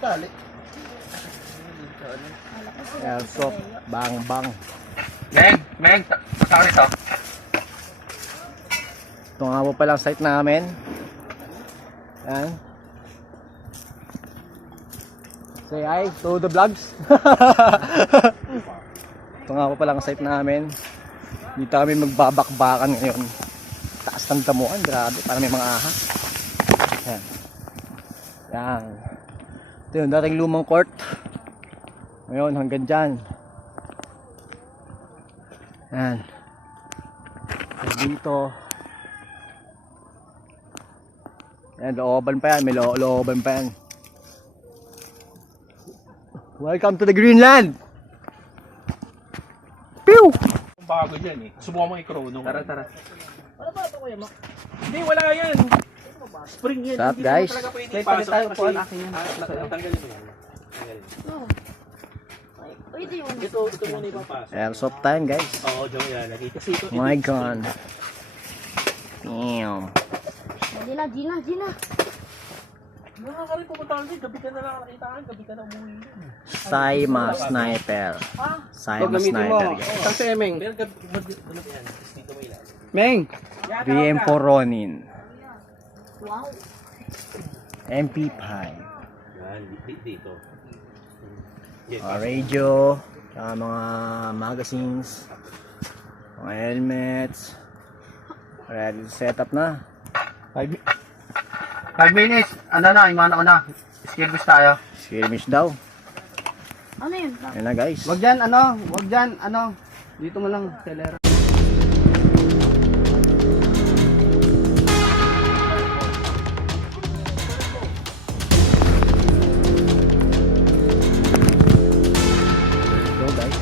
Dali. Airsoft, bang. Meng, pasang nito. Ito nga po palang site namin. Yan. Say hi to the vlogs. Ito nga po palang site namin. Dito kami magbabakbakan ngayon. Taas ng damuhan, grabe, para may mga ahas. Yan. Yan. Ito yung dating lumang court. Ngayon hanggang dyan. Yan. Dito. Yan, looban pa yan. May looban pa yan. Welcome to the Greenland! Pew! Bago dyan eh. Subukan mo i-chrono. Tara. Wala ba ito kuya Mac? Hindi, wala yan. Spring yan. What's up, guys? May palit tayo po ang akin yan. Tanggalin mo yan. Oo. Ay, ito yung... Ito muna ipapasok. Airsoft time, guys. Oo, dyan mo ilalagay. Kasi ito. My God. Damn. Gina. Mga ka rin pumunta ka rin. Gabi ka na lang nakitaan. Gabi ka na umuwi yun. Saima Sniper. Saima Sniper, guys. Isang si Emeng. Pero gabi, ano yan? Tapos dito mo ilalagay. Meng! BM4 Ronin. Wow. MP5. Yan, dito. Radio. Saka mga magazines. Mga helmets. Ready to set up na. 5 minutes. Ano na, imana ko na. Skirmish tayo. Skirmish daw. Ano yun? Yan na, guys. Wag dyan, ano. Dito mo lang, telera. Go, guys.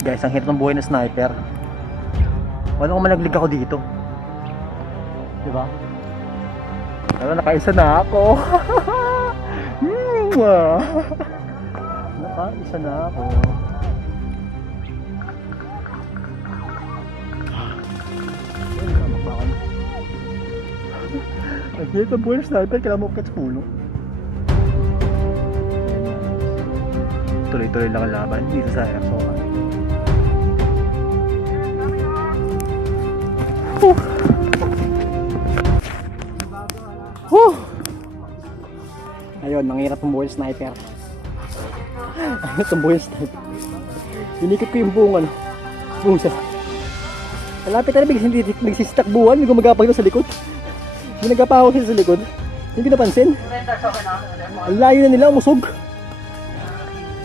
Guys, ang hirap ng buhay ng sniper. Wala kung malaglig ako dito. Diba? Pero nakaisa na ako. Nakaisa na ako. Ang hirap ng buhay ng sniper, kailangan mo sa puno. Tuloy-tuloy lang ang laban dito sa airsoft. Ayun, nanghirap ang buhay sniper. Ang hirap ang buhay sniper. Inikot ko yung buong buong sa... Malapit na nagsistakbuhan, may gumagapag na sa likod. May nagapahawak sila sa likod. Hindi ko napansin. Ang layo na nila, umusog.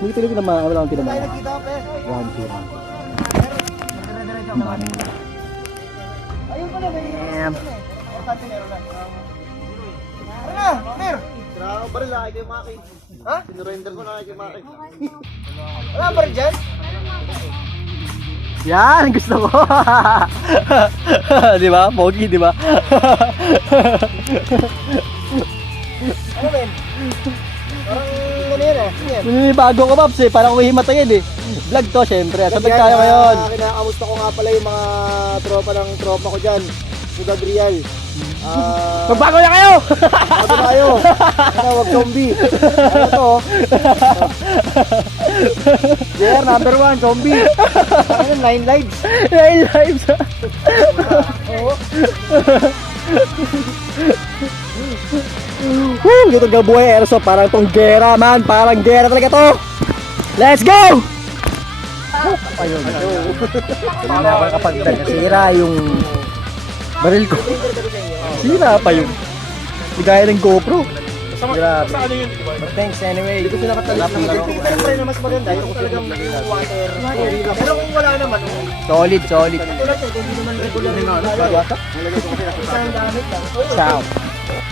Hindi tuloy ko na wala akong tinamaan. 1, 2, 1. Maraming na. Ayun pala, may... Damn. Tara na, Mer! Grabe, baril na kay Maki. Ha? Sinurrender ko na kay Maki. Wala ba rin dyan? Yan, gusto ko. Di ba? Pogi, di ba? Ano men? Parang ano yan eh? Ano yan? Bago ko, Paps eh. Parang kumihimatayin eh. Vlog to, syempre. Sabag tayo ngayon. Kinakamusta ko nga pala yung mga tropa ng tropa ko dyan. Sudad Real. Magbago na kayo! Ano tayo? Ano, wag zombie. Ano to? JR, number 1, zombie. Ano, 9 lives. 9 lives. Oo. Woo! Dito ang buhay airsoft. Parang tong gera man. Parang gera talaga to. Let's go! Ayun. Hindi na ako nakapagdag. Nasira yung baril ko. Sira pa yung ligaya ng GoPro. Grabe. Sa ano yun, di ba? But thanks anyway. Hindi ko pinakatalis na laro. Siyempre na mas maganda. Ito ko talagang water. Pero kung wala naman, Solid, solid. tulad ito, hindi naman regular yung lalaro. Isang gamit lang. Ciao.